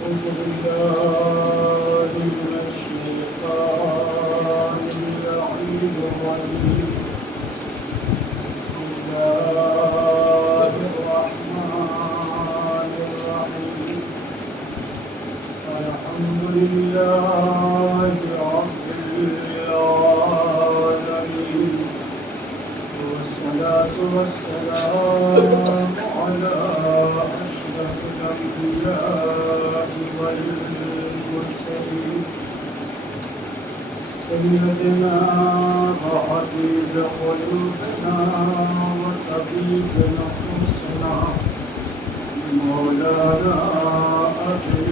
أعوذ بالله من الشيطان اللعين الرجيم بسم الله الرحمن الرحيم الحمد لله رب العالمين والصلاة والسلام على أشرف الأنبياء والمرسلين سيدنا وحبيب قلوبنا وطبيب نفوسنا مولانا أبي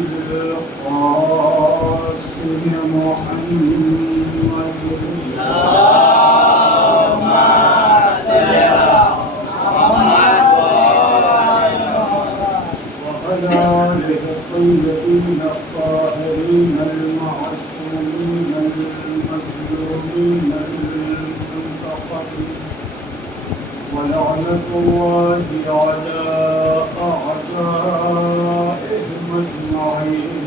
القاسم محمد الطيبين الطاهرين المعصومين المظلومين المنتقمين ولعنة الله على أعدائهم أجمعين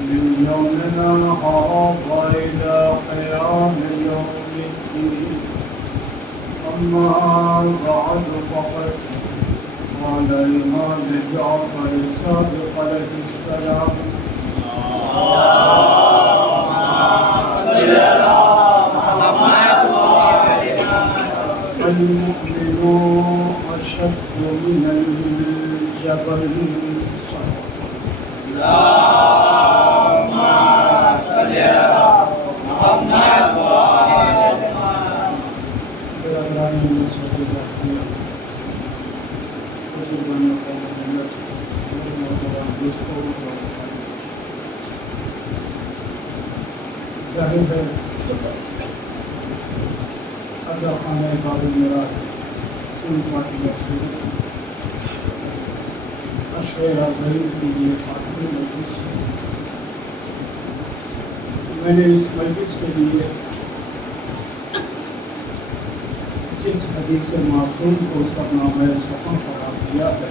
من يومنا هذا إلى قيام يوم الدين أما بعد فقد قال الإمام جعفر الصادق عليه السلام المؤمن أشد من الجبل اللهم صل على محمد ظاہر ہے اضا خانہ باب المراد ان پارٹی کا اشعار غریب کے لیے فاتحی مجلس میں نے اس مجلس کے لیے جس حدیث معصوم کو سرنامہ سخن قرار دیا ہے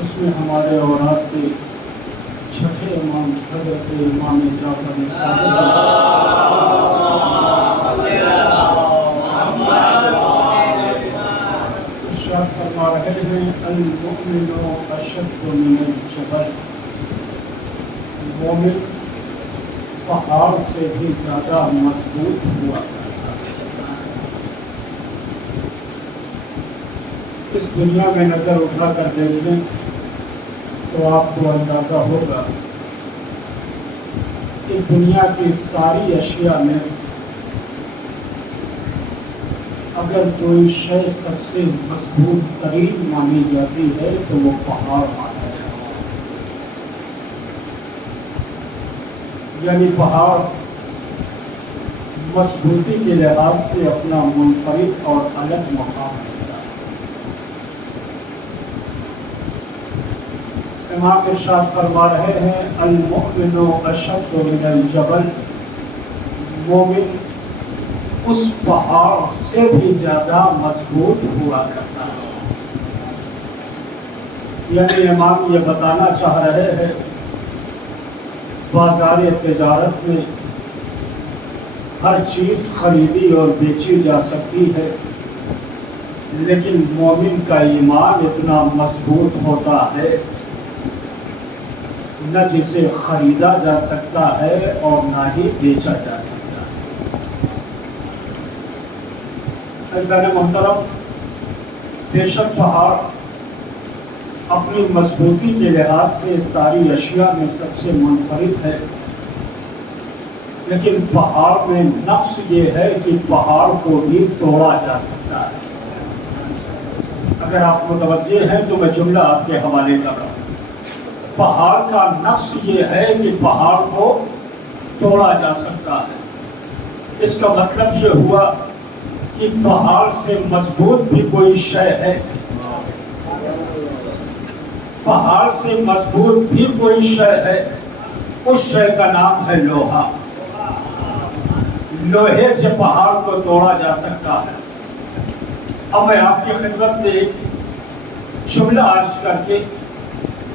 اس میں ہمارے اوراد کے چھٹے امام حضرت امام جعفر صادق ارشاد فرما رہے ہیں المؤمن اشد من الجبل، مومن پہاڑ سے بھی زیادہ مضبوط ہوا کرتا ہے۔ اس دنیا میں نظر اٹھا کر دیکھ لیں تو آپ کو اندازہ ہوگا کہ دنیا کی ساری اشیاء میں اگر کوئی شے سب سے مضبوط ترین مانی جاتی ہے تو وہ پہاڑ مانا جاتا ہے۔ یعنی پہاڑ مضبوطی کے لحاظ سے اپنا منفرد اور الگ مقام ہے۔ امام ارشاد فرما رہے ہیں المؤمن اشد من الجبل، مومن اس پہاڑ سے بھی زیادہ مضبوط ہوا کرتا ہے۔ یعنی امام یہ بتانا چاہ رہے ہیں بازار تجارت میں ہر چیز خریدی اور بیچی جا سکتی ہے، لیکن مومن کا ایمان اتنا مضبوط ہوتا ہے نہ جسے خریدا جا سکتا ہے اور نہ ہی بیچا جا سکتا ہے۔ عزیزان محترم، بے شک پہاڑ اپنی مضبوطی کے لحاظ سے ساری اشیاء میں سب سے منفرد ہے، لیکن پہاڑ میں نقص یہ ہے کہ پہاڑ کو بھی توڑا جا سکتا ہے۔ اگر آپ متوجہ ہیں تو میں جملہ آپ کے حوالے کر رہا ہوں۔ پہاڑ کا نقص یہ ہے کہ پہاڑ کو توڑا جا سکتا ہے۔ اس کا مطلب یہ ہوا کہ پہاڑ سے مضبوط بھی کوئی شے ہے، پہاڑ سے مضبوط بھی کوئی شے ہے، اس شے کا نام ہے لوہا۔ لوہے سے پہاڑ کو توڑا جا سکتا ہے۔ اب میں آپ کی خدمت میں ایک جملہ عرض کر کے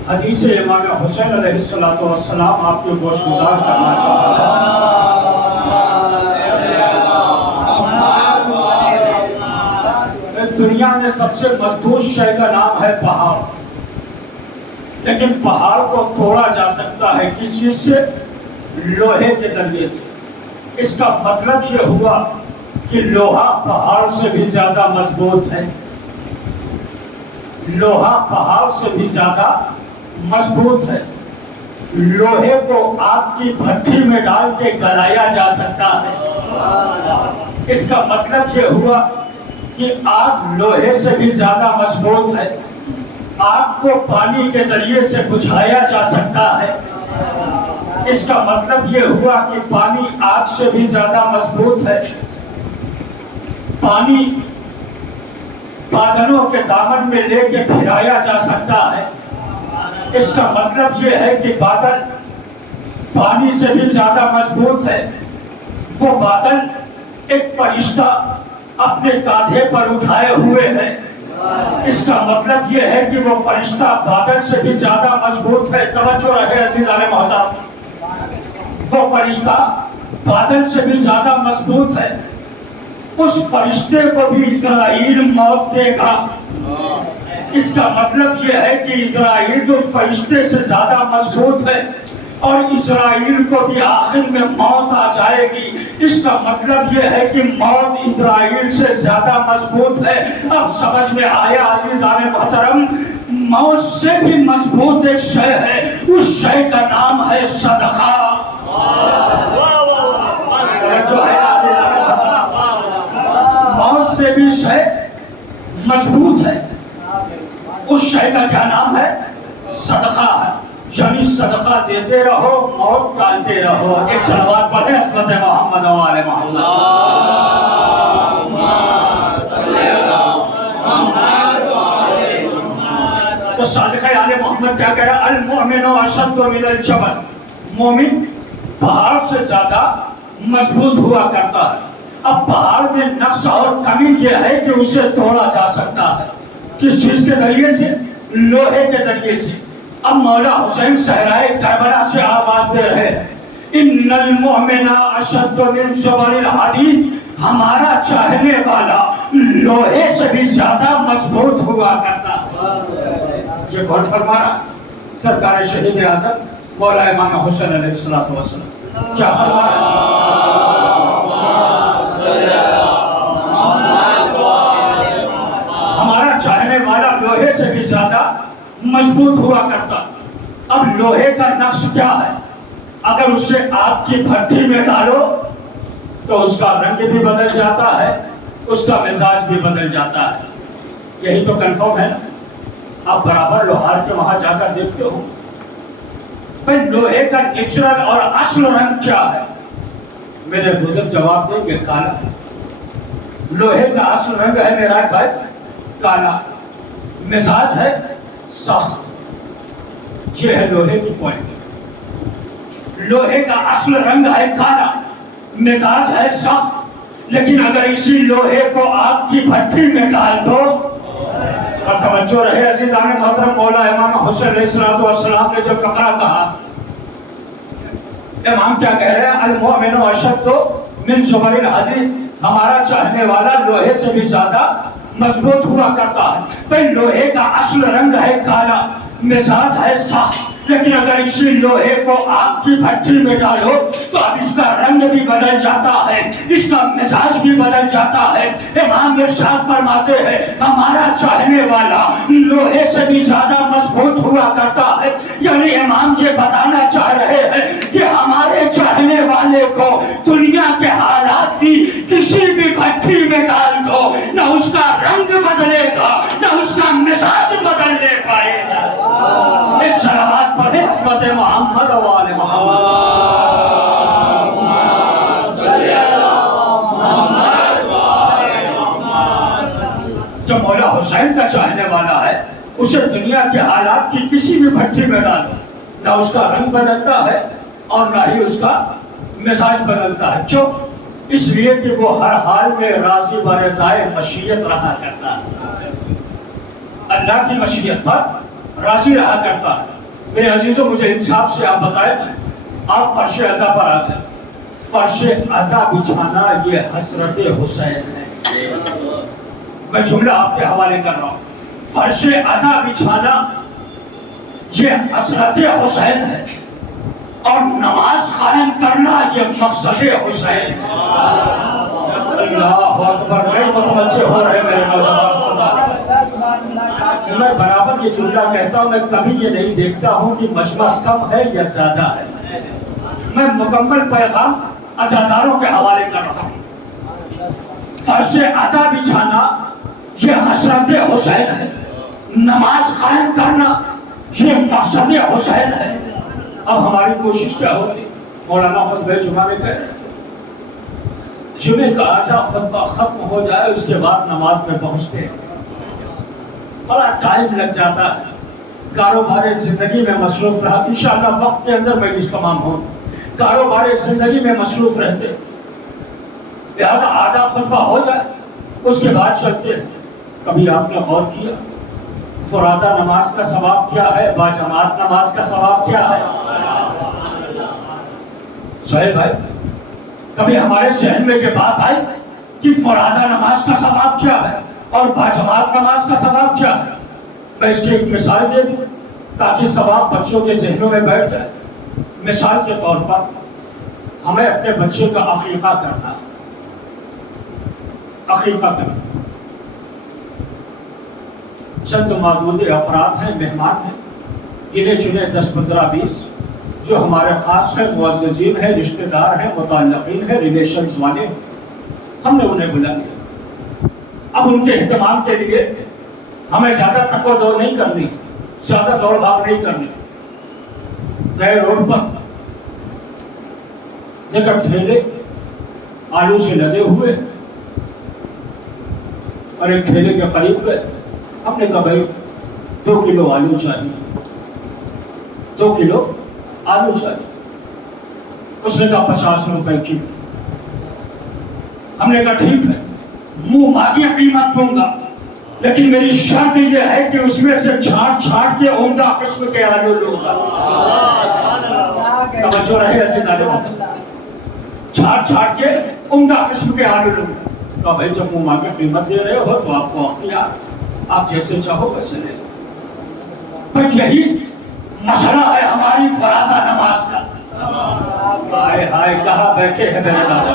حدیث امام حسین علیہ السلام آپ کے گوش گزار کرنا چاہتا ہے۔ دنیا میں سب سے مضبوط شے کا نام ہے پہاڑ، لیکن پہاڑ کو توڑا جا سکتا ہے کس چیز سے؟ لوہے کے ذریعے سے۔ اس کا مطلب یہ ہوا کہ لوہا پہاڑ سے بھی زیادہ مضبوط ہے، لوہا پہاڑ سے بھی زیادہ مضبوط ہے۔ لوہے کو آگ کی بھٹی میں ڈال کے گلایا جا سکتا ہے۔ اس کا مطلب یہ ہوا کہ آگ لوہے سے بھی زیادہ مضبوط ہے۔ آگ کو پانی کے ذریعے سے بجھایا جا سکتا ہے۔ اس کا مطلب یہ ہوا کہ پانی آگ سے بھی زیادہ مضبوط ہے۔ پانی بادلوں کے دامن میں لے کے پھرایا جا سکتا ہے۔ اس کا مطلب یہ ہے کہ بادل پانی سے بھی زیادہ مضبوط ہے۔ وہ بادل ایک فرشتہ اپنے کاندھے پر اٹھائے ہوئے ہے۔ اس کا مطلب یہ ہے کہ وہ فرشتہ بادل سے بھی زیادہ مضبوط ہے۔ توجہ رہے عزیزان محترم، وہ فرشتہ بادل سے بھی زیادہ مضبوط ہے۔ اس فرشتے کو بھی اسرائیل موت دے گا۔ اس کا مطلب یہ ہے کہ اسرائیل اس فرشتے سے زیادہ مضبوط ہے، اور اسرائیل کو بھی آخر میں موت آ جائے گی۔ اس کا مطلب یہ ہے کہ موت اسرائیل سے زیادہ مضبوط ہے۔ اب سمجھ میں آیا عزیزان محترم، موت سے بھی مضبوط ایک شے ہے، اس شے کا نام ہے صدقہ۔ موت سے بھی شے مضبوط ہے، اس شے کا کیا نام ہے؟ صدقہ ہے۔ یعنی صدقہ دیتے رہو، موت ٹالتے رہو۔ ایک صلوات پڑھیں عصمت محمد و آل محمد۔ تو صادقہ آل محمد کیا کہہ رہا ہے؟ المؤمن اشد من الجبل، مومن پہاڑ سے زیادہ مضبوط ہوا کرتا ہے۔ اب پہاڑ میں نقص اور کمی یہ ہے کہ اسے توڑا جا سکتا ہے۔ کس چیز کے ذریعے سے؟ لوہے کے ذریعے سے۔ اب مولا حسین صحرائے کربلا سے آواز دے رہے ہیں، ان المؤمن اشد من جبل الحدید، ہمارا چاہنے والا لوہے سے بھی زیادہ مضبوط ہوا کرتا ہے۔ یہ کون فرما رہا؟ سرکار شہید اعظم مولا امام حسین علیہ السلام کیا فرما رہا؟ ہمارا چاہنے والا لوہے سے بھی زیادہ مضبوط ہوا کرتا۔ اب لوہے کا نقش کیا ہے؟ اگر اسے آگ کی بھٹی میں ڈالو تو اس کا رنگ بھی بدل جاتا ہے، اس کا مزاج بھی بدل جاتا ہے۔ یہی تو کنفرم ہے نا؟ آپ برابر لوہار کے وہاں جا کر دیکھتے ہو، بھائی لوہے کا نیچرل اور اصل رنگ کیا ہے؟ میرے بزرگ جواب دیں گے کالا۔ لوہے کا اصل رنگ ہے میرا بھائی کالا، مزاج ہے سخت۔ یہ ہے لوہے کی پوائنٹ۔ لوہے کا اصل رنگ ہے کالا، مزاج ہے سخت، لیکن اگر اسی لوہے کو آگ کی بھٹی میں ڈال دو، اور توجہ رہے عزیزان محترم، مولا امام حسین علیہ السلام نے جب فقرہ کہا، امام کیا کہہ رہے ہیں؟ المؤمن اشد من جبل الحدید، ہمارا چاہنے والا لوہے سے بھی زیادہ مضبوط ہوا کرتا ہے۔ بھئی لوہے کا اصل رنگ ہے کالا، مزاج ہے سخت، لیکن اگر اسی لوہے کو آگ کی بھٹی میں ڈالو تو اب اس کا رنگ بھی بدل جاتا ہے، اس کا مزاج بھی بدل جاتا ہے۔ امام ارشاد فرماتے ہیں ہمارا چاہنے والا لوہے سے بھی زیادہ مضبوط ہوا کرتا ہے۔ یعنی امام یہ بتانا چاہ رہے ہیں کہ ہمارے چاہنے والے کو دنیا کے حالات کی کسی بھی بھٹی میں ڈال دو، نہ اس کا رنگ بدلے گا، نہ اس کا مزاج بدلنے پائے گا۔ ایک صلوات پڑھیں عصمت محمد و آل محمد۔ جو مولا حسین کا چاہنے والا ہے اسے دنیا کے حالات کی کسی بھی بھٹی میں ڈالو، نہ اس کا رنگ بدلتا ہے اور نہ ہی اس کا مزاج بدلتا ہے۔ کیوں؟ اس لیے کہ وہ ہر حال میں راضی برضائے مشیت رہا کرتا ہے، اللہ کی مشیت پر راضی رہا کرتا ہے۔ میرے عزیزوں مجھے انصاف سے آپ بتائیں آپ فرش عزا پر آ گئے. فرش عزا بچھانا یہ حسرت حسین ہے. میں جملہ آپ کے حوالے کر رہا ہوں. فرش عزا بچھانا یہ حسرت حسین ہے اور نماز قائم کرنا یہ مقصد حسین ہے. اللہ اکبر. میں متوجہ ہو رہے میرے نوجوان. میں برابر یہ جملہ کہتا ہوں. میں کبھی یہ نہیں دیکھتا ہوں کہ مجمع کم ہے یا زیادہ ہے. میں مکمل پیغام عزاداروں کے حوالے کر رہا ہوں. فرش عزا بچھانا یہ حسرت حسین ہے. نماز قائم کرنا یہ مقصد حسین ہے. اب ہماری کوشش کیا ہوگی؟ مولانا خطبہ جمعہ میں کہہ رہے جمعے کا آجا خطبہ ختم ہو جائے اس کے بعد نماز میں پہنچتے ہیں. بڑا ٹائم لگ جاتا ہے. کاروبار زندگی میں مصروف رہا. انشاءاللہ وقت کے اندر میں اس تمام ہوں. کاروبار زندگی میں مصروف رہتے لہذا آدھا خطبہ ہو جائے اس کے بعد چلتے ہیں. کبھی آپ نے غور کیا فرادہ نماز کا ثواب کیا ہے؟ باجماعت نماز کا ثواب کیا ہے؟ سہیل بھائی کبھی ہمارے ذہن میں یہ بات آئی کہ فرادہ نماز کا ثواب کیا ہے اور باجماعت نماز کا ثواب کیا ہے؟ میں اس کی ایک مثال دے دوں تاکہ ثواب بچوں کے ذہنوں میں بیٹھ جائے. مثال کے طور پر ہمیں اپنے بچے کا عقیقہ کرنا. عقیقہ کرنا چند معدود افراد ہیں، مہمان ہیں، گنے چنے 10 15 20 جو ہمارے خاص ہیں، معززین ہیں، رشتہ دار ہیں، متعلقین ہیں، ریلیشنز والے ہیں. ہم نے انہیں بلا لیا. اب ان کے اہتمام کے لیے ہمیں زیادہ تک و دو نہیں کرنی، زیادہ دوڑ بھاگ نہیں کرنی. گئے روڈ پر دیکھا ٹھیلے آلو سے لدے ہوئے اور ایک ٹھیلے کے قریب گئے. ہم نے کہا بھائی 2 کلو آلو چاہیے. 2 کلو آلو چاہیے. اس نے کہا 50 روپے کلو. ہم نے کہا ٹھیک ہے منہ مانگی قیمت دوں گا لیکن میری شرط یہ ہے کہ اس میں سے چھانٹ چھانٹ کے عمدہ قسم کے آلو لوں گا. توجہ رہے ایسے نالے چھانٹ چھانٹ کے عمدہ قسم کے آلو لوں گا. کہا بھائی جب منہ مانگی قیمت دے رہے ہو تو آپ کو اختیار، آپ جیسے چاہو ویسے لے. پر یہی مسئلہ ہے ہماری فرادہ نماز کا. ہائے ہائے کہاں بیٹھے ہیں میرے دادا.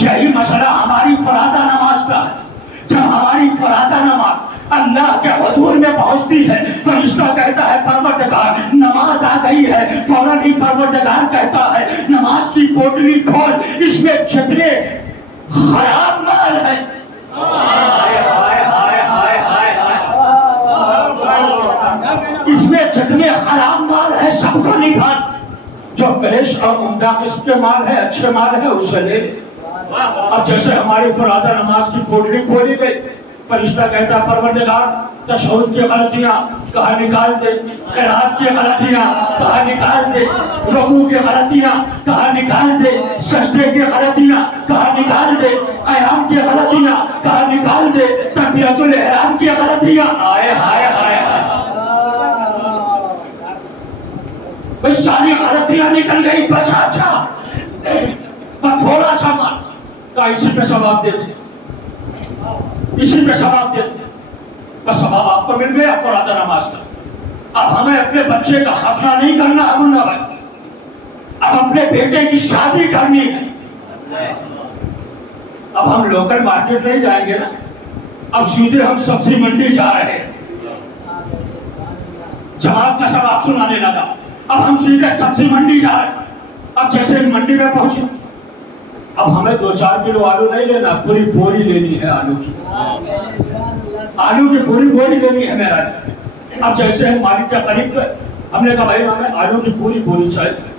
یہی مسئلہ ہماری فرادہ نماز کا ہے. جب ہماری فرادہ نماز اللہ کے حضور میں پہنچتی ہے فرشتہ کہتا ہے پروردگار نماز آ گئی ہے. فوراً ہی پروردگار کہتا ہے نماز کی پوٹلی کھول، اس میں جتنے خراب مال ہے اس میں جتنے خراب مال ہے سب کو نکال. جو فریش اور عمدہ قسم کے مال ہے، اچھے مال ہے، اسے لے. اب جیسے ہماری فرادہ نماز کی پوٹلی کھولی گئی فرشتہ کہتا ہے پروردگار تشہد کی غلطیاں کہاں نکال دے، قرات کی غلطیاں کہاں نکال دے، رکوع کی غلطیاں کہاں نکال دے، سجدے کی غلطیاں کہاں نکال دے، قیام کی غلطیاں کہاں نکال دے، تکبیرۃ الاحرام کی غلطیاں. آئے ہائے ہائے بس ساری غلطیاں نکل گئی. بس اچھا تھوڑا سا مال کا اسی پہ ثواب دے دیں، اسی پہ ثواب دے دیں. بس ثواب آپ کو مل گیا فرادہ نماز کا. اب ہمیں اپنے بچے کا ختنہ نہیں کرنا ہے منا بھائی. اب اپنے بیٹے کی شادی کرنی ہے. اب ہم لوکل مارکیٹ نہیں جائیں گے نا، اب سیدھے ہم سبزی منڈی جا رہے ہیں. جماعت کا سبب سنانے لگا. اب ہم سیدھے سبزی منڈی جا رہے ہیں. اب جیسے منڈی میں پہنچے اب ہمیں 2-4 کلو آلو نہیں لینا، پوری بوری لینی ہے آلو کی. آلو کی پوری بوری لینی ہے میرا. اب جیسے ہم مالک کے قریب گئے ہم نے کہا بھائی ہمیں آلو کی پوری بوری چاہیے.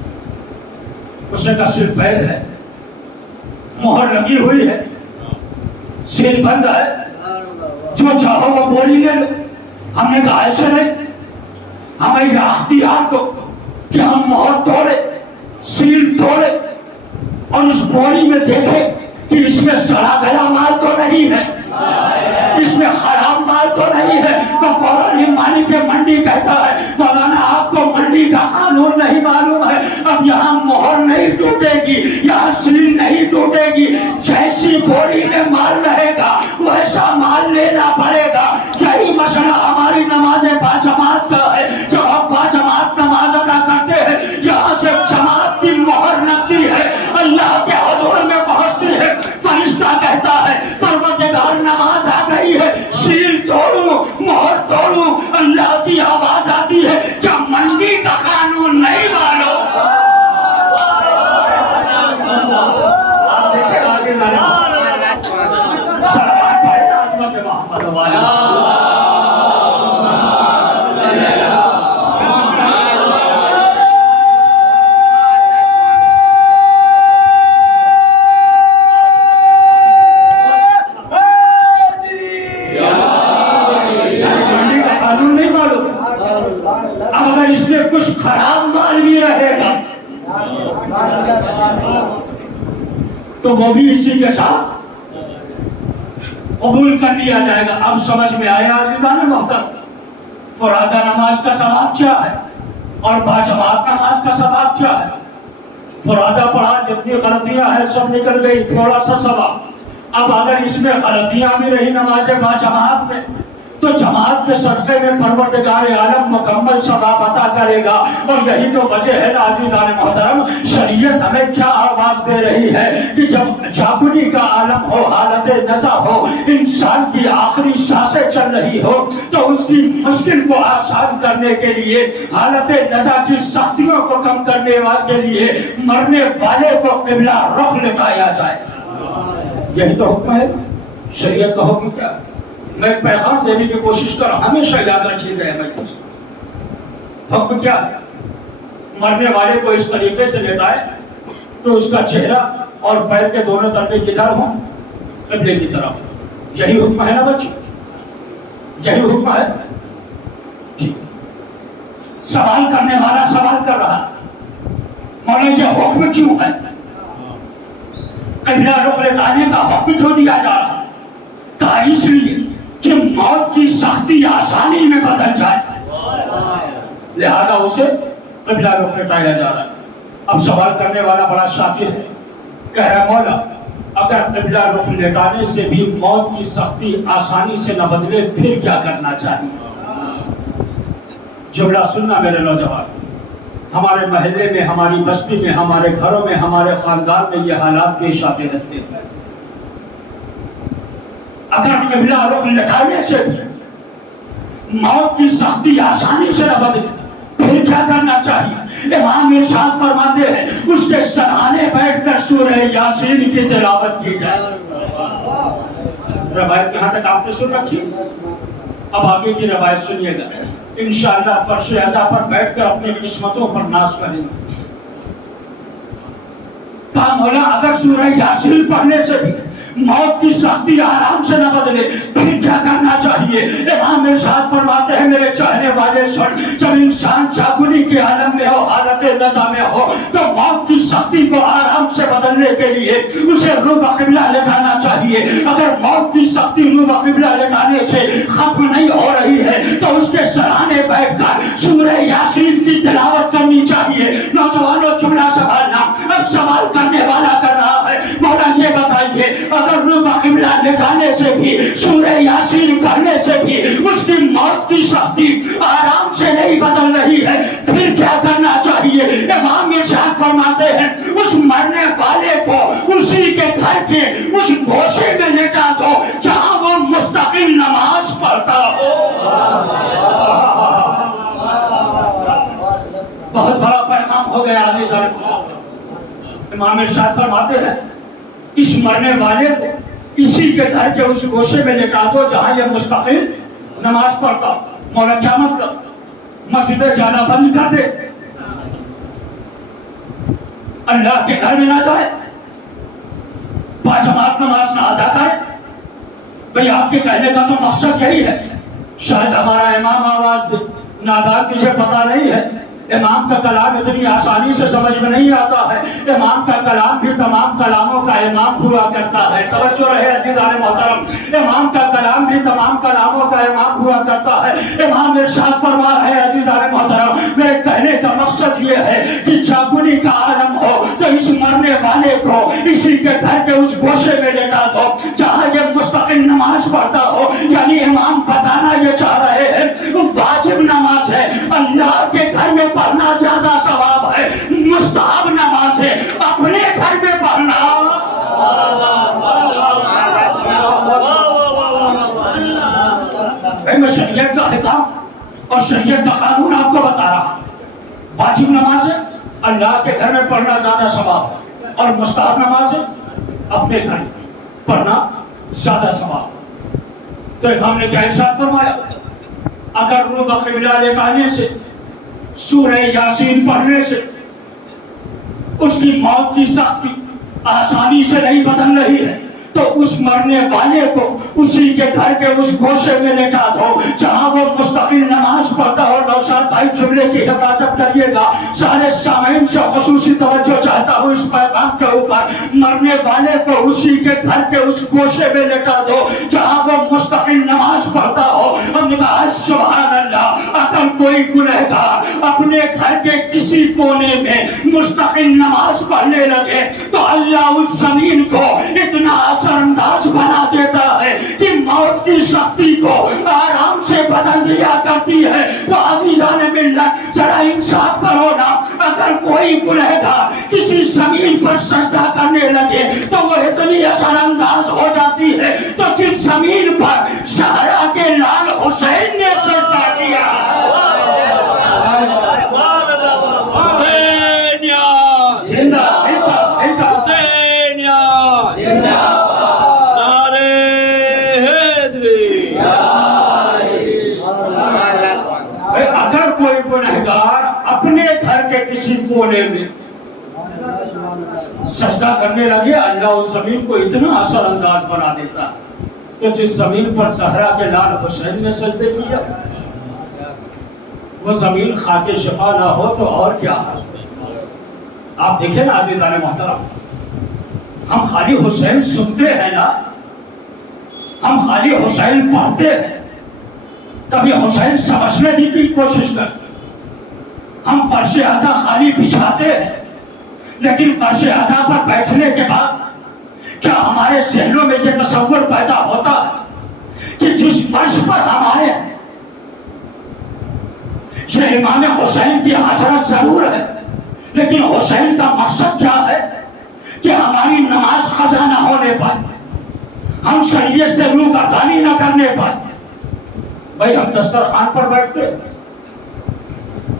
اس نے کہا صرف بیل ہے، مہر لگی ہوئی ہے، سیل بند ہے، جو چاہو وہ بوری لے لو. ہم نے کہا ایسے نہیں، ہمیں یہ اختیار دو کہ ہم مہر توڑے، سیل توڑے اور اس بوری میں دیکھے کہ اس میں سڑا گلا مال تو نہیں ہے، اس میں خراب مال تو نہیں ہے. تو فوراً ہی مالک مالک منڈی کہتا ہے مولانا آپ کو منڈی کا قانون نہیں معلوم ہے، اب یہاں مہر نہیں ٹوٹے گی، یہاں سیل نہیں ٹوٹے گی، جیسی بوری میں مال رہے گا ویسا مال لینا پڑے گا۔ یہی مسئلہ ہماری نماز باجماعت کا ہے، جب ہم باجماعت نماز ادا کرتے ہیں یہاں سے جماعت کی مہر لگتی ہے، اللہ کے حضور میں پہنچتی ہے، فرشتہ کہتا ہے پروردگار نماز آ گئی ہے، سیل توڑوں مہر توڑوں، اللہ کی آواز آتی ہے جب منڈی کا قانون نہیں مانو۔ آپ دیکھیں آگے سلامات پڑھیں عظمت محمد والا۔ کچھ خراب مال بھی رہے گا تو وہ بھی اسی کے ساتھ قبول کر لیا جائے گا۔ اب سمجھ میں آیا عزیزان محترم فرادہ نماز کا ثواب کیا ہے اور باجماعت نماز کا ثواب کیا ہے؟ فرادہ پڑھا جتنی غلطیاں ہیں سب نکل گئی، تھوڑا سا ثواب۔ اب اگر اس میں غلطیاں بھی رہی نماز باجماعت میں تو جماعت کے صدقے میں پروردگار عالم مکمل ثواب عطا کرے گا۔ اور یہی تو وجہ ہے عزیزان محترم شریعت ہمیں کیا آواز دے رہی ہے کہ جب جاگنی کا عالم ہو، حالت نزا ہو، انسان کی آخری سانسیں چل رہی ہو تو اس کی مشکل کو آسان کرنے کے لیے، حالت نزا کی سختیوں کو کم کرنے کے لیے مرنے والے کو قبلہ رخ لٹایا جائے۔ یہی تو حکم ہے، شریعت کا حکم کیا ہے؟ میں پیغام دینے کی کوشش کر ہمیشہ یاد رکھیے گئے مجلس حکم کیا ہے؟ مرنے والے کو اس طریقے سے لٹائے تو اس کا چہرہ اور پیر کے دونوں طرف کدھر ہوں؟ قبلے کی طرف۔ یہی حکم ہے نا بچوں؟ یہی حکم ہے جی۔ سوال کرنے والا سوال کر رہا مولانا یہ حکم کیوں ہے؟ قبلہ رخ لٹانے کا حکم کیوں دیا جا رہا؟ کہا اس لیے کہ موت کی سختی آسانی میں بدل جائے، لہذا اسے قبلہ رخ لٹایا جا رہا ہے۔ اب سوال کرنے والا بڑا شاطر ہے، کہہ رہا مولا اگر قبلہ رخ لٹانے سے بھی موت کی سختی آسانی سے نہ بدلے پھر کیا کرنا چاہیے؟ جملہ سننا میرے نوجوان، ہمارے محلے میں، ہماری بستی میں، ہمارے گھروں میں، ہمارے خاندان میں یہ حالات پیش آتے رہتے ہیں۔ اگر قبلہ رخ لٹانے سے بھی موت کی سختی آسانی سے نہ بدلے پھر کیا کرنا چاہیے؟ امام ارشاد فرماتے ہیں اس کے سرحانے بیٹھ کر سورہ یاسین کی تلاوت کی جائے۔ روایت یہاں تک آپ نے سن رکھی، اب آگے کی روایت سنیے گا، انشاءاللہ فرش عزا پر بیٹھ کر اپنی قسمتوں پر ناز کریں گے۔ کہا مولا اگر سورہ یاسین پڑھنے سے بھی موت کی سختی آرام سے نہ بدلے پھر کیا کرنا چاہیے؟ امام ارشاد فرماتے ہیں میرے چاہنے والے سن، جب انسان جاگنی کے عالم میں ہو، حالت نزا میں ہو تو موت کی سختی کو آرام سے بدلنے کے لیے اسے رو بقبلہ لٹانا چاہیے۔ اگر موت کی سختی رو بقبلہ لٹانے سے ختم نہیں ہو رہی ہے تو اس کے سرانے بیٹھ کر سورہ یاسین کی تلاوت کرنی چاہیے۔ نوجوانوں جملہ سنبھالنا، اب سوال کرنے والا کر رہا ہے مولا یہ بتائیے اگر رو بقبلہ لٹانے سے بھی، سورہ یاسین پڑھنے سے بھی اس کی موت کی سختی آرام سے نہیں بدل رہی ہے پھر کیا کرنا چاہیے؟ امام ارشاد فرماتے ہیں اس مرنے والے کو اسی کے گھر کے اس گوشے میں لٹا دو جہاں وہ مستقل نماز پڑھتا ہو۔ بہت بڑا پیغام ہو گیا عزیزان۔ امام ارشاد فرماتے ہیں اس مرنے والے کو اسی کے گھر کے اس گوشے میں لٹا دو جہاں یہ مستقل نماز پڑھتا۔ مولا کیا مطلب؟ مسجدیں جانا بند کر دے، اللہ کے گھر میں نہ جائے، باجماعت نماز نہ ادا کرے؟ بھئی آپ کے کہنے کا تو مقصد یہی ہے۔ شاید ہمارا امام آواز دے، نادان تجھے پتا نہیں ہے امام کا کلام اتنی آسانی سے سمجھ میں نہیں آتا ہے. امام کا کلام بھی تمام کلاموں کا امام ہوا کرتا ہے. توجہ رہے عزیزان محترم, امام کا کلام بھی تمام کلاموں کا امام ہوا کرتا ہے. امام ارشاد فرما رہے ہیں عزیزان محترم, میرے کہنے کا مقصد یہ ہے کہ چاکونی کا عالم ہو تو اس مرنے والے کو اسی کے گھر کے اس گوشے میں لٹا دو جہاں یہ مستقل نماز پڑھتا ہو. یعنی امام بتانا یہ چاہ رہے ہیں واجب نماز ہے اللہ کے گھر میں پڑھنا زیادہ ثواب ہے, مستحب نماز ہے اپنے گھر میں پڑھنا. میں شریعت کا حکام اور شریعت کا قانون آپ کو بتا رہا ہوں. واجب نماز ہے اللہ کے گھر میں پڑھنا زیادہ ثواب ہے, اور مستحب نماز ہے اپنے گھر پڑھنا زیادہ ثواب. تو امام نے کیا ارشاد فرمایا, اگر روح قبلہ لٹانے سے سورہ یاسین پڑھنے سے اس کی موت کی سختی آسانی سے نہیں بدل رہی ہے تو اس مرنے والے کو اسی کے گھر کے اس گوشے میں لٹا دو جہاں وہ مستقل نماز پڑھتا ہو. نوشاد بھائی جملے کی حفاظت کریے گا, سارے سامعین سے خصوصی توجہ چاہتا ہوں اس پیغام کے اوپر. مرنے والے کو اسی کے گھر کے اس گوشے میں لٹا دو جہاں وہ مستقل نماز پڑھتا ہو. ہم نے کہا سبحان اللہ, اگر کوئی گنہگار اپنے گھر کے کسی کونے میں مستقل نماز پڑھنے لگے تو اللہ اس زمین کو اتنا انداز بنا دیتا ہے کہ موت کی سختی کو آرام سے بدل دیا کرتی ہے. تو عزیزان ملت ذرا انصاف کرو نا, اگر کوئی گنہگار کسی زمین پر سجدہ کرنے لگے تو وہ اتنی اثر انداز ہو جاتی ہے تو جس زمین پر زہرا کے لال حسین نے سجدہ کیا اپنے گھر کے کسی کونے میں سجدہ کرنے لگے اللہ اس زمین کو اتنا اثر انداز بنا دیتا کہ جس زمین پر زہرا کے لال حسین نے سجدے کیا وہ زمین خاک شفا نہ ہو تو اور کیا ہے. آپ دیکھیں نا عزیزان محترم, ہم خالی حسین سنتے ہیں نا, ہم خالی حسین پڑھتے ہیں, کبھی حسین سمجھنے کی کوشش کرتے. ہم فرش اعضا خالی بچھاتے ہیں لیکن فرش اعضا پر بیٹھنے کے بعد کیا ہمارے ذہنوں میں یہ تصور پیدا ہوتا ہے کہ جس فرش پر ہم آئے ہیں یہ امام حسین کی حضرت ضرور ہے لیکن حسین کا مقصد کیا ہے کہ ہماری نماز قضا نہ ہونے پائے, ہم شریعت سے روح گردانی نہ کرنے پائے. بھائی ہم دسترخوان پر بیٹھتے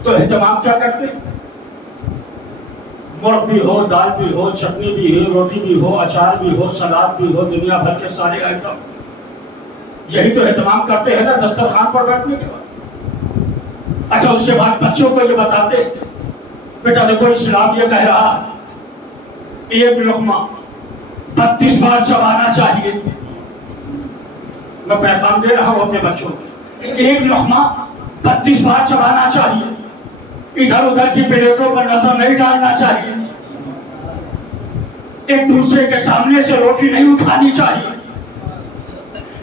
تو اہتمام کیا کرتے, مرغ بھی ہو, دال بھی ہو, چٹنی بھی ہو, روٹی بھی ہو, اچار بھی ہو, سلاد بھی ہو, دنیا بھر کے سارے آئٹم, یہی تو اہتمام کرتے ہیں نا دسترخوان پر بیٹھنے کے بعد. اچھا اس کے بعد بچوں کو یہ بتاتے بیٹا دیکھو اسلام یہ کہہ رہا ایک لقمہ 32 بار چبانا چاہیے. میں پیغام دے رہا ہوں اپنے بچوں کو, ایک لقمہ 32 بار چبانا چاہیے, ادھر ادھر کی پلیٹوں پر نظر نہیں ڈالنا چاہیے, ایک دوسرے کے سامنے سے روٹی نہیں اٹھانی چاہیے,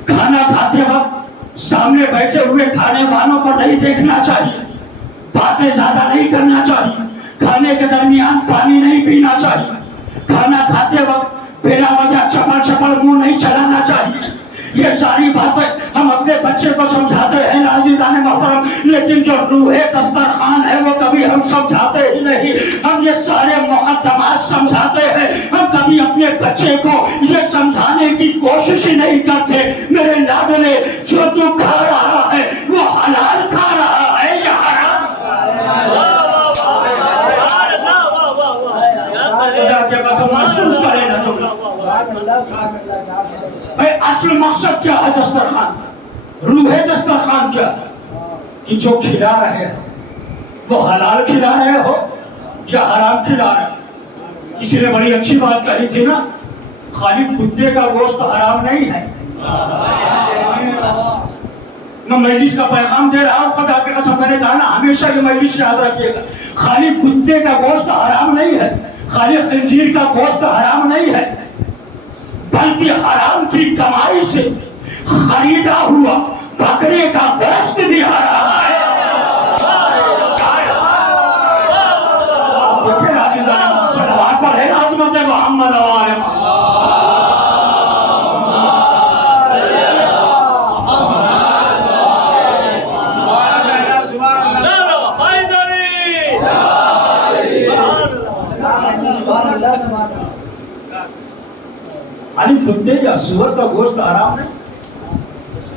کھانا کھاتے وقت سامنے بیٹھے ہوئے کھانے والوں کو نہیں دیکھنا چاہیے, باتیں زیادہ نہیں کرنا چاہیے, کھانے کے درمیان پانی نہیں پینا چاہیے, کھانا کھاتے وقت بلا وجہ چپڑ چپڑ منہ نہیں چلانا چاہیے. یہ ساری باتیں ہم اپنے بچے کو سمجھاتے ہیں نا عزیزان محترم, لیکن جو روح دسترخوان ہے وہ کبھی ہم سمجھاتے ہی نہیں. ہم یہ سارے مقدمات سمجھاتے ہیں, ہم کبھی اپنے بچے کو یہ سمجھانے کی کوشش ہی نہیں کرتے میرے لاڈلے جو تو کھا رہا ہے وہ حلال کھا رہا ہے یا حرام. محسوس کرے نا جملہ. اصل مقصد کیا ہے دسترخوان, روح دسترخوان کیا ہے کہ جو کھلا رہے ہیں وہ حلال کھلا رہے ہو یا حرام کھلا رہے ہو. کسی نے بڑی اچھی بات کہی تھی نا, خالی کتے کا گوشت حرام نہیں ہے, میں مجلس کا پیغام دے رہا ہوں، خدا کی قسم میں نے کہا نا ہمیشہ یہ مجلس یاد رکھیے گا، خالی کتے کا گوشت حرام نہیں ہے، خالی خنزیر کا گوشت حرام نہیں ہے، بلکہ حرام کی کمائی سے خریدا ہوا بکرے کا گوشت بھی حرام ہے۔ دیکھیں عزیزان صلوات پر ہے عظمت محمد علیہ علی کتے یا سور کا گوشت حرام نہیں،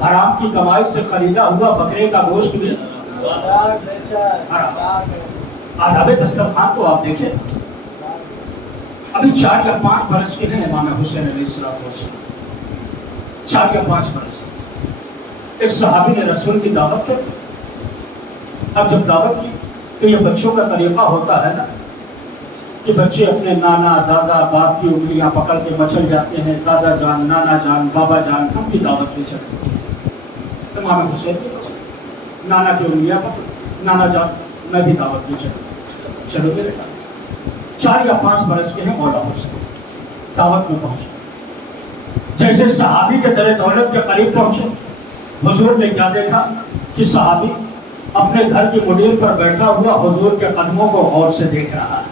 حرام کی کمائی سے خریدا ہوا بکرے کا گوشت بھی حرام۔ آداب دسترخوان کو آپ دیکھیں، ابھی 4 یا 5 برس کے ہیں امام حسین علیہ السلام، 4 یا 5 برس۔ ایک صحابی نے رسول کی دعوت کی، اب جب دعوت کی تو یہ بچوں کا طریقہ ہوتا ہے نا کہ بچے اپنے نانا دادا باپ کی انگلیاں پکڑ کے مچل جاتے ہیں، دادا جان نانا جان بابا جان ہم کی دعوت لے چلے، امام حسین نانا کی انگلیاں پکڑ، نانا جان میں بھی دعوت لے چلو گے بیٹا۔ 4 یا 5 برس کے ہیں مولا حسین، دعوت میں پہنچے، جیسے صحابی کے در دولت کے قریب پہنچے، حضور نے کیا دیکھا کہ صحابی اپنے گھر کی مڈیل پر بیٹھا ہوا حضور کے قدموں کو غور سے دیکھ رہا ہے۔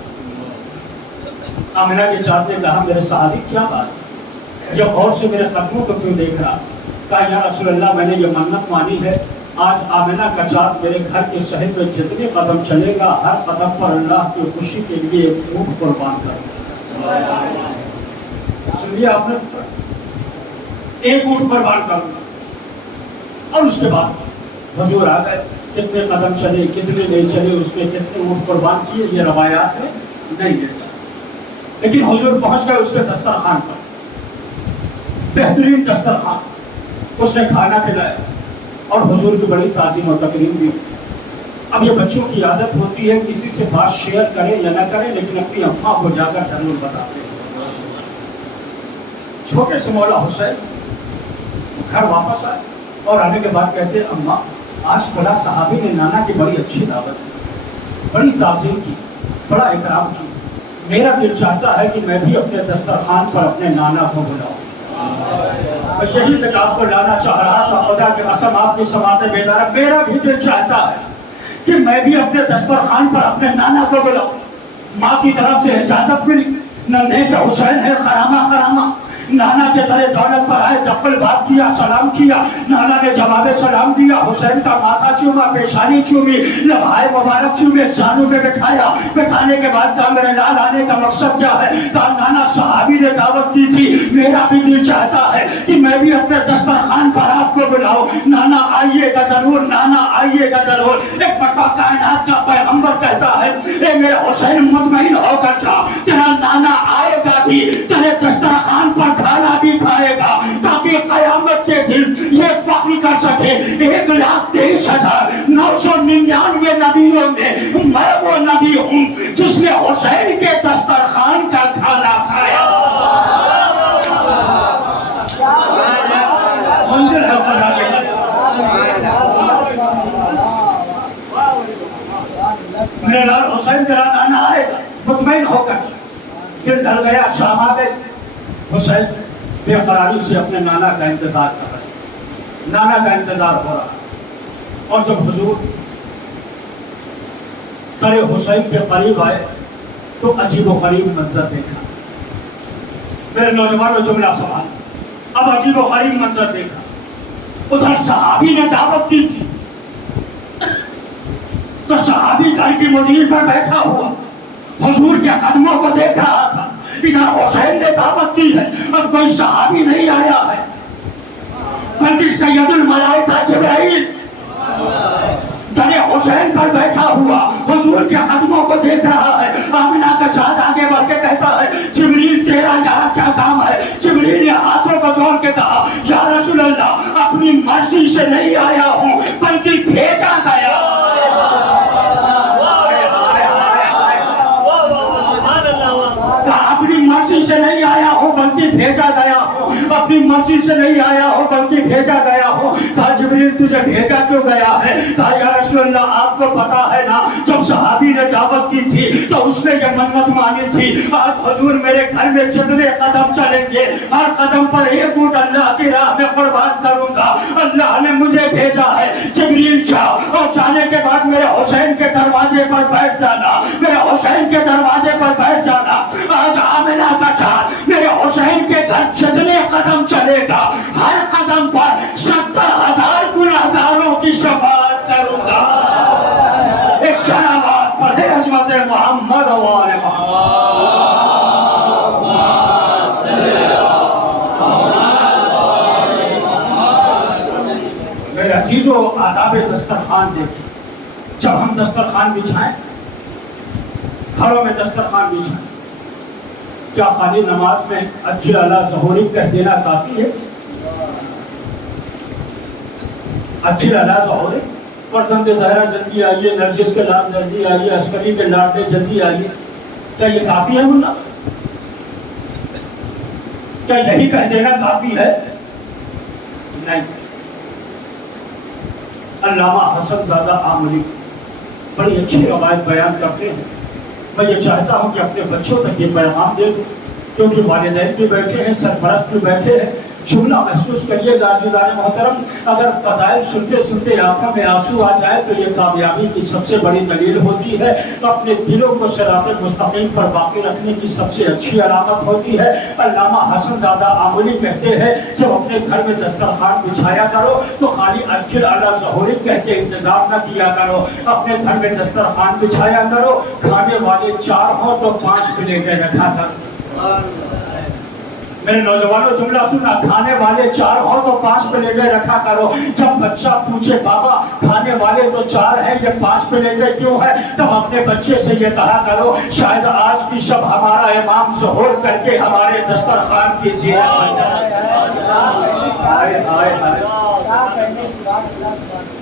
آمنہ کے چاچے کہا میرے صحابی کیا بات ہے، یہ غور سے میرے قدموں کو کیوں دیکھ رہا؟ کہا یا رسول اللہ میں نے یہ منت مانی ہے، آج آمنہ کا چاند میرے گھر کے شہر میں جتنے قدم چلے گا ہر قدم پر اللہ کی خوشی کے لیے ایک اونٹ قربان کروں گا۔ سنیے آپ نے، ایک اونٹ قربان کروں گا۔ اور اس کے بعد حضور آ گئے، کتنے قدم چلے کتنے نہیں چلے، اس میں کتنے اونٹ قربان کیے یہ روایات میں نہیں دیتا، لیکن حضور پہنچ گئے اس کے دسترخوان پر، بہترین دسترخوان، اس نے کھانا کھلایا اور حضور کی بڑی تعظیم و تکریم بھی۔ اب یہ بچوں کی عادت ہوتی ہے کسی سے بات شیئر کریں یا نہ کریں لیکن اپنی اماں کو جا کر ضرور بتاتے ہیں۔ چھوٹے سے مولا حسین گھر واپس آئے اور آنے کے بعد کہتے ہیں اماں آج بڑا صحابی نے نانا کی بڑی اچھی دعوت کی، بڑی تعظیم کی، بڑا اکرام کی، میرا دل چاہتا ہے کہ میں بھی اپنے دسترخوان پر اپنے نانا کو بلاؤں۔ میں یہی تک آپ کو لانا چاہ رہا تھا، خدا کی قسم آپ کی سماعتیں بیدار، میرا بھی دل چاہتا ہے کہ میں بھی اپنے دسترخوان پر اپنے نانا کو بلاؤں۔ ماں کی طرف سے اجازت ملی، ننھے سے حسین ہے خرامہ خرامہ، نانا کے در دولت پر آئے، دفل بات کیا، سلام کیا، نانا نے جواب سلام دیا، حسین کا ماتھا چوما، پیشانی چومی، لبھائے مبارک چومے، زانو میں بٹھایا، بٹھانے کے بعد کہا میرے لال آنے کا مقصد کیا ہے؟ کہا نانا صحابی نے دعوت دی تھی، میرا بھی دل چاہتا ہے کہ میں بھی اپنے دسترخوان پر آپ کو بلاؤں، نانا آئیے گا ضرور، نانا آئیے گا ضرور۔ ایک مرتبہ کائنات کا پیغمبر کہتا ہے اے میرے حسین مطمئن ہو کر جا، تیرا نانا آئے گا بھی، تیرے دسترخوان پر کھانا بھی کھائے گا، تاکہ قیامت کے دن یہ فخر کر سکے 1,23,999 نبیوں میں میں وہ نبی ہوں جس نے حسین کے دسترخوان کا کھانا کھایا۔ منزل ہے خدا کے میرے لال حسین تیرا نانا آئے گا، مطمئن ہو کر۔ پھر ڈر گیا، شام آ گئے، حسین بے قراری سے اپنے نانا کا انتظار کر رہے، نانا کا انتظار ہو رہا۔ اور جب حضور کرے حسین کے قریب آئے تو عجیب و غریب منظر دیکھا۔ میرے نوجوانوں جملہ سوال، اب عجیب و غریب منظر دیکھا۔ ادھر صحابی نے دعوت کی تھی تو صحابی گھر کی مدیر پر بیٹھا ہوا حضور کے قدموں کو دیکھ رہا تھا، ادھر حسین نے دعوت کی ہے، اب کوئی صحابی نہیں آیا ہے بلکہ سید الملائکہ جبرائیل در حسین پر بیٹھا ہوا حضور کے قدموں کو دیکھ رہا ہے۔ آمنہ کا چاند آگے بڑھ کے کہتا ہے جبریل تیرا یہاں کیا کام ہے؟ جبریل نے ہاتھوں کو جوڑ کے کہا یا رسول اللہ اپنی مرضی سے نہیں آیا ہوں بلکہ بھیجا گیا۔ اپنی مرضی سے نہیں آیا ہوں بلکہ بھیجا گیا ہوں، اپنی مرضی سے نہیں آیا ہوں بلکہ بھیجا گیا ہوں۔ کہا جبریل تجھے بھیجا کیوں گیا ہے؟ کہا یا رسول اللہ آپ کو پتا ہے نا جب صحابی نے دعوت کی تھی تو اس نے یہ منت مانی تھی آج حضور میرے گھر میں جتنے قدم چلیں گے ہر قدم پر ایک اونٹ اللہ کی راہ میں قربان کروں گا، اللہ نے مجھے بھیجا ہے جبریل جاؤ اور جانے کے بعد میرے حسین کے دروازے پر بیٹھ جانا، میرے حسین کے دروازے پر بیٹھ جانا۔ آج آمنہ کا چاند میرے حسین کے گھر جتنے قدم چلے گا ہر قدم پر 70,000 گناہگاروں کی شفاعت کروں گا۔ ایک صلوات پڑھے عظمت محمد و آل محمد۔ میرے عزیزو آداب دسترخوان دیکھیں، جب ہم دسترخوان بچھائیں، گھروں میں دسترخوان بچھائیں، کیا خالی نماز میں اجل علی ظہوری کہہ دینا کافی ہے؟ اجل علی ظہوری، فرزند زہرا جلدی آئیے، نرجس کے لال جلدی آئیے، عسکری کے لاڈلے جلدی آئیے، کیا یہ کافی ہے ملا؟ کیا یہی کہہ دینا کافی ہے؟ نہیں۔ علامہ حسن زادہ آملی بڑی اچھی روایت بیان کرتے ہیں، میں یہ چاہتا ہوں کہ اپنے بچوں تک یہ پیغام دے دوں، کیونکہ والدین بھی بیٹھے ہیں، سرپرست بھی بیٹھے ہیں، جملہ محسوس کریے گا عزیزان محترم، اگر فضائل سنتے سنتے آنکھوں میں آنسو آ جائے تو یہ کامیابی کی سب سے بڑی دلیل ہوتی ہے، اپنے دلوں کو صراط مستقیم پر باقی رکھنے کی سب سے اچھی علامت ہوتی ہے۔ علامہ حسن زادہ آملی کہتے ہیں جب اپنے گھر میں دسترخوان بچھایا کرو تو خالی اجل علی ظہوری کہہ کے انتظار نہ کیا کرو، اپنے گھر میں دسترخوان بچھایا کرو، کھانے والے 4 ہوں تو 5 پلیٹیں رکھا کرو۔ میرے نوجوانوں جملہ سنا، کھانے والے 4 ہوں تو 5 پلیٹیں رکھا کرو۔ جب بچہ پوچھے بابا کھانے والے تو 4 ہیں یہ 5 پلیٹیں کیوں ہیں، تب اپنے بچے سے یہ کہا کرو شاید آج کی شب ہمارا امام ظہور کر کے ہمارے دسترخوان کی زینت بن جائے۔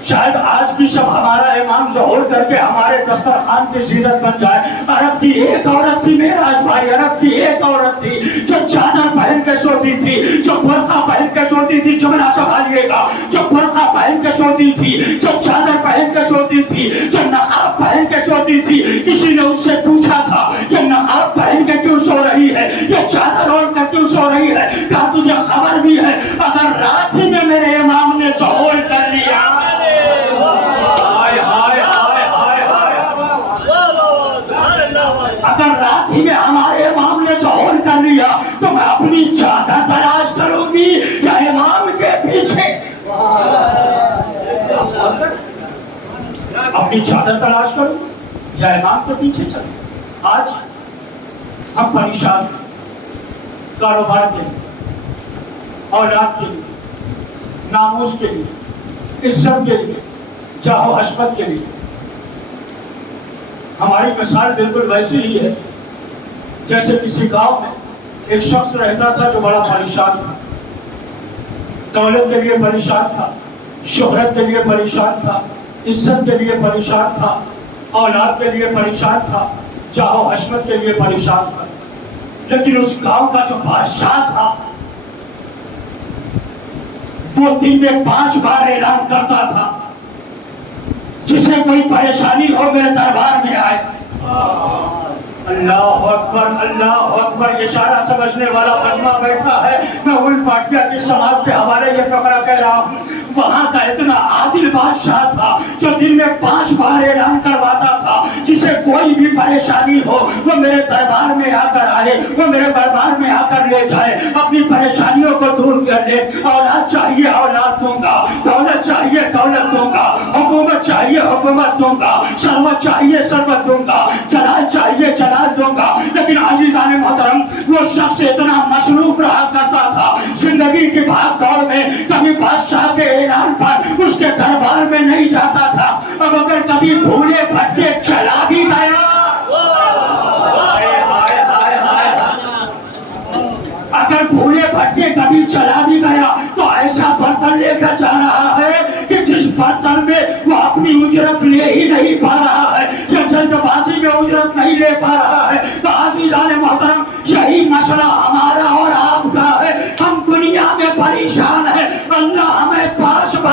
شاید آج کی شب ہمارا امام ظہور کر کے ہمارے دسترخوان کی زینت بن جائے۔ عرب کی ایک عورت تھی میراج بھائی، عرب کی ایک عورت تھی جو چادر پہن کے سوتی تھی، جو برقع پہن کے سوتی تھی، جملہ سنبھالیے گا، جو برقع پہن کے سوتی تھی، جو چادر پہن کے سوتی تھی، جو نقاب پہن کے سوتی تھی۔ کسی نے اس سے پوچھا تھا کہ نقاب پہن کے کیوں سو رہی ہے، یہ چادر اوڑھ کر کیوں سو رہی ہے؟ کہا تجھے خبر بھی ہے اگر رات ہی میں میرے امام نے ظہور کر لیا، اگر رات ہی میں ہمارے امام نے ظہور کر لیا تو میں اپنی چادر تلاش کروں گی یا امام کے پیچھے، اپنی چادر تلاش کروں یا امام کے پیچھے چلوں۔ آج ہم پریشان ہیں، کاروبار کے لیے، اولاد کے لیے، ناموس کے لیے، عزت کے لیے، جاہ و حشمت کے لیے۔ ہماری مثال بالکل ویسی ہی ہے جیسے کسی گاؤں میں ایک شخص رہتا تھا جو بڑا پریشان تھا، دولت کے لیے پریشان تھا، شہرت کے لیے پریشان تھا، عزت کے لیے پریشان تھا، اولاد کے لیے پریشان تھا، جاہ و حشمت کے لیے پریشان تھا۔ لیکن اس گاؤں کا جو بادشاہ تھا وہ دن میں 5 بار اعلان کرتا تھا جسے کوئی پریشانی ہو میرے دربار میں آئے۔ اللہ اکبر، اللہ اکبر۔ یہ سارا سمجھنے والا مجمع بیٹھا ہے، میں ان پارٹیاں کی سماعت کے حوالے یہ فقرہ کہہ رہا ہوں۔ وہاں کا اتنا عادل بادشاہ تھا جو دن میں 5 بار اعلان کرواتا تھا جسے کوئی بھی پریشانی ہو وہ میرے دربار میں آ کر آئے، وہ میرے دربار میں آ کر لے جائے، اپنی پریشانیوں کو دور کر دے۔ اولاد چاہیے اولاد دوں گا، دولت چاہیے دولت دوں گا، حکومت چاہیے حکومت دوں گا، ثروت چاہیے ثروت دوں گا، جلال چاہیے جلال دوں گا۔ لیکن عزیزان محترم وہ شخص اتنا مصروف رہا کرتا تھا زندگی کی بھاگ دوڑ میں، کبھی بادشاہ کے اعلان پر اس کے دربار میں نہیں جاتا تھا۔ اب اگر کبھی بھولے بھٹکے چلا بھی گیا، اگر بھولے بھٹکے کبھی چلا بھی گیا تو ایسا برتن لے کر جا رہا ہے کہ جس برتن میں وہ اپنی اجرت لے ہی نہیں پا رہا ہے، یا جلد بازی میں اجرت نہیں لے پا رہا ہے۔ تو عزیزان محترم یہی مسئلہ ہمارا اور آپ کا ہے، ہم دنیا میں پریشان ہیں، اللہ ہمیں 5 بار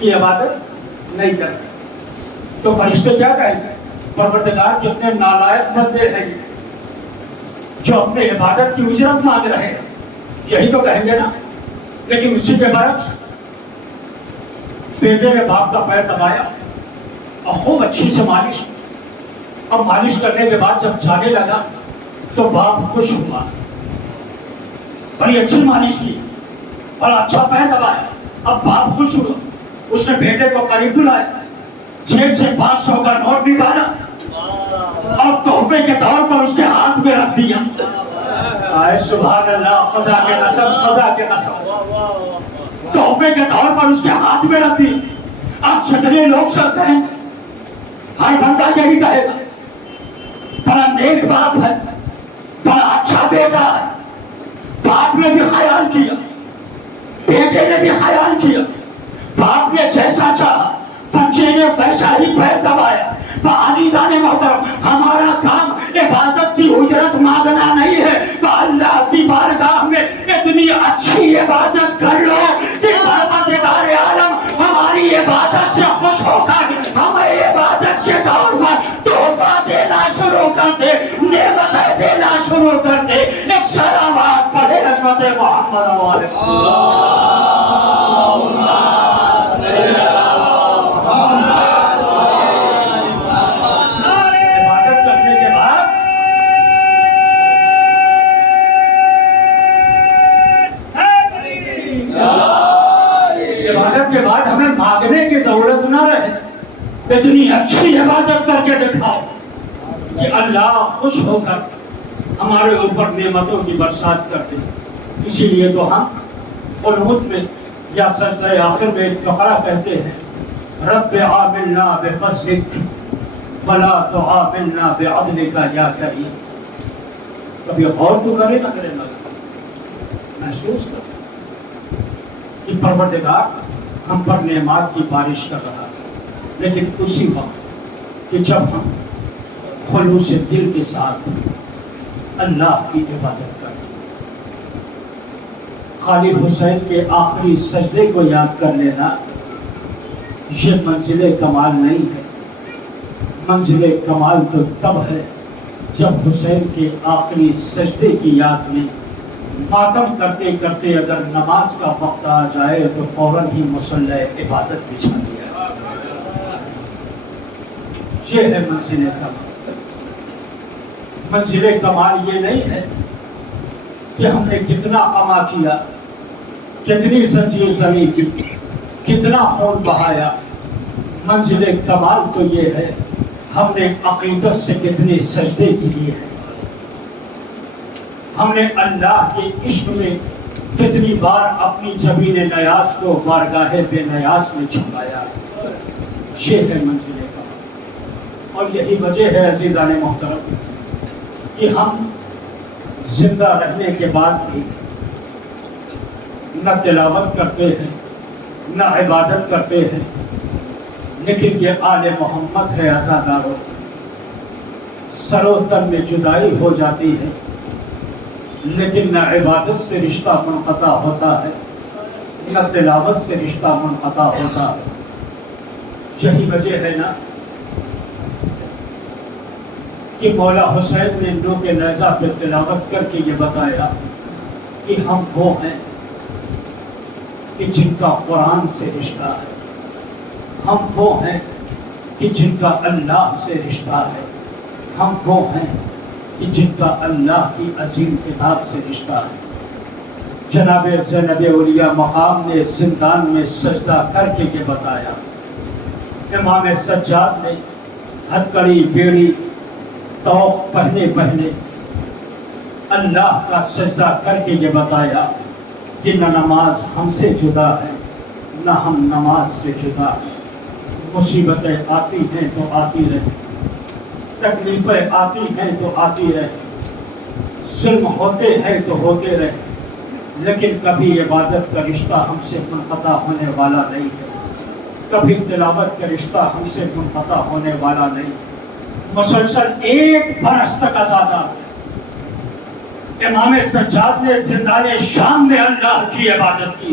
کی عبادت نہیں کرتے تو فرشتے کیا کہیں گے؟ پروردگار کتنے نالائق بندے ہیں جو اپنے عبادت کی اجرت مانگ رہے ہیں، یہی تو کہیں گے نا۔ لیکن اسی کے برعکس بیٹے نے باپ کا پیر دبایا اور خوب اچھی سے مالش، اور مالش کرنے کے بعد جب جانے لگا تو باپ خوش ہوا، بڑی اچھی مالش کی اور اچھا پیر دبایا۔ اب باپ خوش ہوا، اس نے بیٹے کو قریب بلایا، جیب سے 500 کا نوٹ نکالا اور تحفے کے طور پر اس کے ہاتھ میں رکھ دیا۔ آئے سبحان اللہ، خدا کے قسم، خدا کے قسم، تحفے کے طور پر اس کے ہاتھ میں رکھ دی۔ اب جتنے لوگ چلتے ہیں ہر بندہ یہی کہے گا بڑا نیک باپ ہے، بڑا اچھا بیٹا ہے۔ باپ نے بھی خیال کیا، بیٹے نے بھی خیال کیا، باپ نے جیسا چاہا بچے نے ویسا ہی پیر دبایا۔ عزیزان محترم، ہمارا کام عبادت کی اجرت مانگنا نہیں ہے، تو اللہ کی بارگاہ میں اتنی اچھی عبادت کر لو کہ پروردگار عالم ہماری عبادت سے خوش ہو کر ہمیں عبادت کے طور پر تحفہ دینا شروع کر دے، نعمتیں دینا شروع کر دے۔ ایک سلامات پڑھے عظمت محمد کے بعد ہمیں مانگنے کی ضرورت نہ رہے، اتنی اچھی عبادت کر کے دکھاؤ کہ اللہ خوش ہو کر ہمارے اوپر نعمتوں کی برسات کر دے۔ اسی لیے تو ہم قنوت میں یا سجدہ آخر میں ایک فقرہ کہتے ہیں، رب عاملنا بفضلک ولا تعاملنا بعدلک یا کریم۔ کبھی غور تو کرے نہ کرے، محسوس کر کہ پروردگار ہم پر نعمات کی بارش کر رہا ہے، لیکن اسی وقت کہ جب ہم خلوص دل کے ساتھ اللہ کی عبادت کریں، خالی حسین کے آخری سجدے کو یاد کر لینا یہ منزل کمال نہیں ہے۔ منزل کمال تو تب ہے جب حسین کے آخری سجدے کی یاد میں ماتم کرتے کرتے اگر نماز کا وقت آ جائے تو فوراً ہی مصلی عبادت بچھا دیا۔ یہ ہے منزل کمال۔ منزل کمال یہ نہیں ہے کہ ہم نے کتنا کما کیا، کتنی زنجیر زنی کی، کتنا خون بہایا۔ منزل کمال تو یہ ہے ہم نے عقیدت سے کتنے سجدے کیے ہیں، ہم نے اللہ کے عشق میں کتنی بار اپنی جبین نیاز کو بارگاہ بے نیاز میں جھکایا۔ یہ ہے منزل کمال، اور یہی وجہ ہے عزیزان محترم کہ ہم زندہ رہنے کے بعد بھی نہ تلاوت کرتے ہیں، نہ عبادت کرتے ہیں، لیکن یہ آل محمد ہے عزادارو، سر و تن میں جدائی ہو جاتی ہے لیکن نہ عبادت سے رشتہ منقطع ہوتا ہے، نہ تلاوت سے رشتہ منقطع ہوتا ہے۔ یہی وجہ ہے نا کہ مولا حسین نے نو کے نیزہ پہ تلاوت کر کے یہ بتایا کہ ہم وہ ہیں کہ جن کا قرآن سے رشتہ ہے، ہم وہ ہیں کہ جن کا اللہ سے رشتہ ہے، ہم وہ ہیں کہ جن کا اللہ کی عظیم کتاب سے رشتہ ہے۔ جناب زینب اولیاء مقام نے زندان میں سجدہ کر کے یہ بتایا، امام سجاد نے ہتکڑی بیڑی توق پہنے پہنے اللہ کا سجدہ کر کے یہ بتایا کہ نہ نماز ہم سے جدا ہے، نہ ہم نماز سے جدا ہیں۔ مصیبتیں آتی ہیں تو آتی رہیں، تکلیفیں آتی ہیں تو آتی رہیں، ظلم ہوتے ہیں تو ہوتے رہیں، لیکن کبھی عبادت کا رشتہ ہم سے منقطع ہونے والا نہیں ہے، کبھی تلاوت کا رشتہ ہم سے منقطع ہونے والا نہیں۔ مسلسل 1 برس تک آزادہ امام سجاد نے زندان شام میں اللہ کی عبادت کی،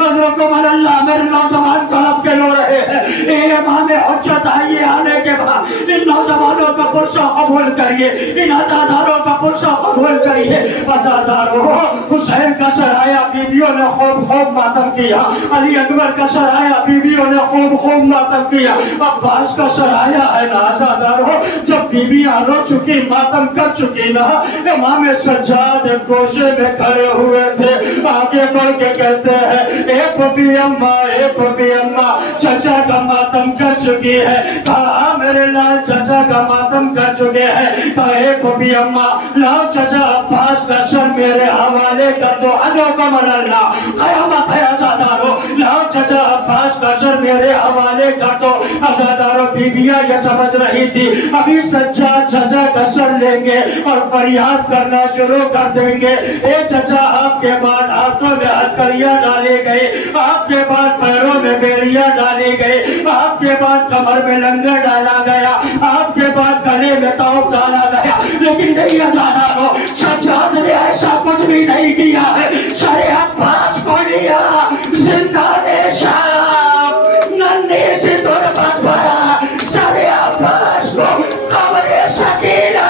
حضرت اللہ میرے نوجوان طلب کے لو رہے ہیں. اے امام حجت آئیے آنے کے بعد ان نوجوانوں کا پرچہ قبول کریے, ان عزاداروں کا پرچہ قبول کریے. عزاداروں, حسین کا سرایہ بیویوں نے خوب خوب ماتم کیا, علی اکبر کا سرایہ بیویوں نے خوب خوب ماتم کیا. عباس کا سرایہ ہے نا عزاداروں, جب بیویاں رو چکی ماتم کر چکی نا, امام سجاد گوشے میں کھڑے ہوئے تھے, آگے بڑھ کے کہتے ہیں اے پپی اماں, اے پپی اماں, چچا کا ماتم کر چکی ہے. کہا میرے لال چچا کا ماتم کر چکے ہیں. کہا اے پپی اماں, لاؤ چچا عباس کا سر میرے حوالے کر دو. حضرکم اللہ, قیامت ہے عزاداروں, لاؤ چچا عباس کا سر میرے حوالے کر دو. عزاداروں, بیویاں یہ سمجھ رہی تھی ابھی سجاد چچا کا سر لیں گے اور فریاد کرنا شروع کر دیں گے. اے چچا, آپ کے بعد ہاتھوں میں ہتھکڑیاں ڈالے گئے, آپ کے بعد پیروں میں بیڑیاں ڈالے گئے, آپ کے بعد کمر میں لنگر ڈالا گیا, آپ کے بعد گلے میں توپ ڈالا گیا. لیکن نہیں عزاداروں, سجاد نے ایسا کچھ بھی نہیں کیا ہے. سر عباس کو لیا زندان شام, ننھی سی تربت بھرا سر عباس کو قبر سکینہ.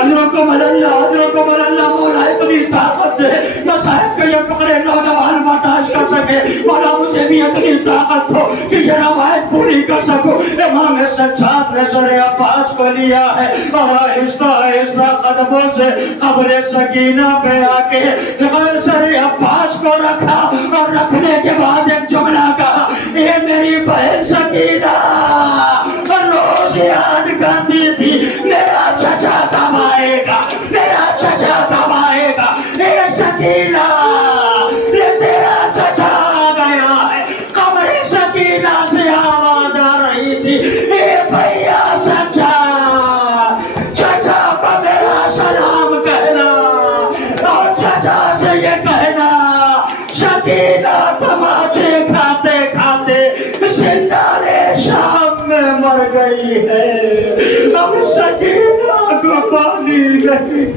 حضرکم اللہ, حضرکم اللہ, مولا اتنی طاقت دے نہ صاحب کہ یہ فقر نوجوان برداشت کر سکے. مولا مجھے بھی اتنی طاقت ہو کہ یہ روایت پوری کر سکوں. امام سجاد نے سر عباس کو لیا ہے اور آہستہ آہستہ قدموں سے قبر سکینہ پہ آ کے سر عباس کو رکھا اور رکھنے کے بعد ایک جملہ کہا, اے میری بہن سکینہ, روز یاد کرتی تھی میرا چچا کب آئے گا, میرا چچا کب آئے گا. اے سکینہ, یہ تیرا چچا آ گیا ہے. قبر سکینہ سے آواز آ رہی تھی, اے بھیا سچا, چچا کو میرا سلام کہنا اور چچا سے یہ کہنا سکینہ تماچے کھاتے کھاتے زندان شام میں مر گئی ہے. اب سکینہ کو پانی نہیں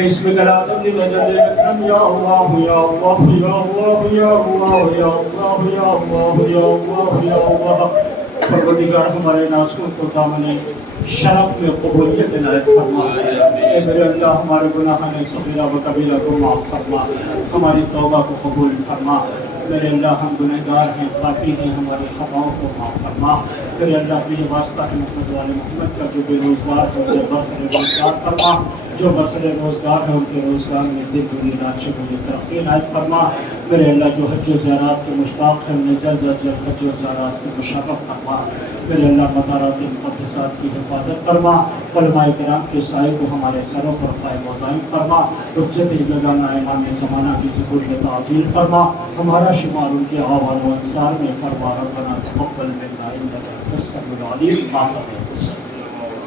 اسم کلاسم دی مجد اکرم یا اللہ یا اللہ یا اللہ یا اللہ یا اللہ یا اللہ یا اللہ یا اللہ. پروردگار ہمارے ناسخوں کو دامن شرف میں قبولیت عنایت فرما. اے میرے اللہ, ہمارے گناہان صغیرہ و کبیرہ کو معاف فرما, ہماری توبہ کو قبول فرما. میرے اللہ, ہم گنہگار ہیں, خاطی ہیں, ہماری خطاؤں کو معاف فرما. میرے اللہ, اپنے واسطہ ہے محمد والے محمد کا جو بے روزگار ہے ان کو برسر روزگار فرما, جو برسر روزگار ہے ان کے روزگار میں دل دنیا راشد ہوئی ترقی عنایت فرما. میرے اللہ, جو حج و زیارات کے مشتاق ہیں انہیں جلد از جلد حج و زیارات سے مشرف فرما. میرے اللہ, مزارات مقدسات کی حفاظت فرما, علماء کرام کے سائے کو ہمارے سروں پر قائم و دائم فرما. حجت لگانا امام زمانہ کی ذکر میں تعجیل فرما, ہمارا شمار ان کے اعوان و انصار میں فرما. ربنا تقبل منا انک انت السمیع العلیم.